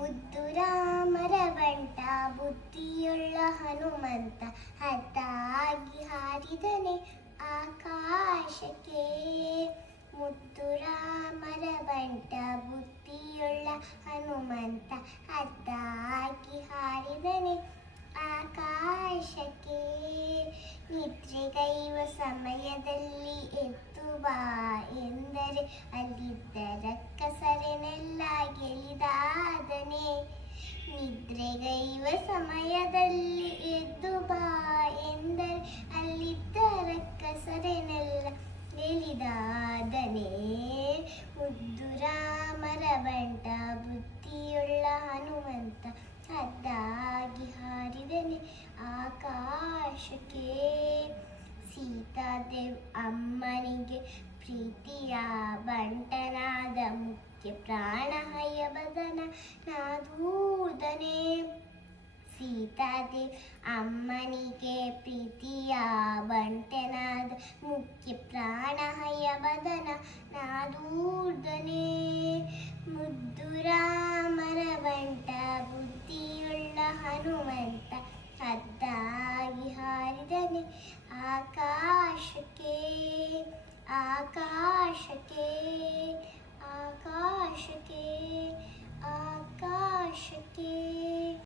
ಮುದ್ದು ರಾಮರ ಬಂಟ ಬುದ್ಧಿಯುಳ್ಳ ಹನುಮಂತ ಹದ್ದಾಗಿ ಹಾರಿದನೆ ಆಕಾಶಕ್ಕೆ. ಮುದ್ದು ರಾಮರ ಬಂಟ ಬುದ್ಧಿಯುಳ್ಳ ಹನುಮಂತ ಹದ್ದಾಗಿ ಹಾರಿದನೆ ಆಕಾಶಕ್ಕೆ. ನಿದ್ರೆಗೈವ ಸಮಯದಲ್ಲಿ ಎದ್ದು ಬಾ ಎಂದರೆ ಅಲ್ಲಿದ್ದ ರಕ್ಕಸರನ್ನೆಲ್ಲ ಗೆಲಿದಾದನೆ. ನಿದ್ರೆಗೈವ ಸಮಯದಲ್ಲಿ ಎದ್ದು ಬಾ ಎಂದರೆ ಅಲ್ಲಿದ್ದ ರಕ್ಕಸರನ್ನೆಲ್ಲ ಗೆಲಿದಾದನೆ. ಮುದ್ದು ರಾಮರ ಬಂಟ ಬುದ್ಧಿಯುಳ್ಳ ಹನುಮಂತ ಹದ್ದಾಗಿ ಹಾರಿದನೆ ಆಕಾಶಕ್ಕೆ. ಸೀತಾದೇವ್ ಅಮ್ಮನಿಗೆ ಪ್ರೀತಿಯ ಬಂಟನಾದ ಮುಖ್ಯ ಪ್ರಾಣ ಹಯವದನ ನಾದೂದನೆ. ಸೀತಾದೇವ್ ಅಮ್ಮನಿಗೆ ಪ್ರೀತಿಯ ಬಂಟನಾದ ಮುಖ್ಯ ಪ್ರಾಣ ಹಯವದನ ನಾದೂದನೆ. ಮುದ್ದು ರಾಮರ ಬಂಟ ಬುದ್ಧಿಯುಳ್ಳ ಹನುಮಂತ ಹದ್ದಾಗಿ ಹಾರಿದನೆ ಆಕಾಶಕ್ಕೆ. ಆಕಾಶಕ್ಕೆ ಆಕಾಶಕ್ಕೆ ಆಕಾಶಕ್ಕೆ.